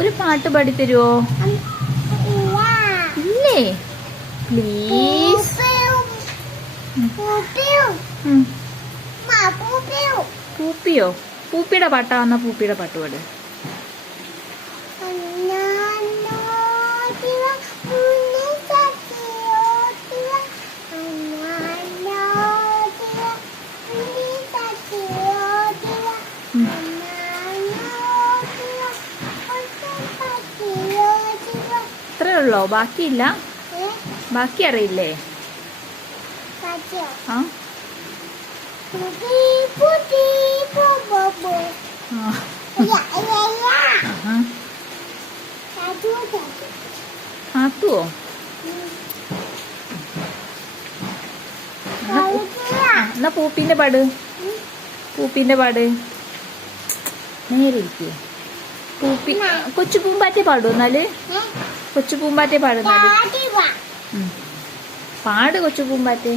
ഒരു പാട്ട് പാടിത്തരുവോ? ഇല്ലേ? പ്ലീസ്. പൂപ്പിയോ? പൂപ്പിയുടെ പാട്ടാ വന്ന പൂപ്പിയുടെ പാട്ട് പാട്. അത്രേ ഉള്ളോ? ബാക്കിയില്ല? ബാക്കി അറിയില്ലേ? ആ ആത്തുവോ? എന്നാ പൂപ്പിന്റെ പാട്. പൂപ്പിന്റെ പാട്. നേരെ ഇരിക്കേ. പൂപ്പി കൊച്ചു പൂമ്പാറ്റെ പാടും. എന്നാല് കൊച്ചു പൂമ്പാറ്റെ പാടുന്നാല് പാട്. കൊച്ചു പൂമ്പാറ്റെ.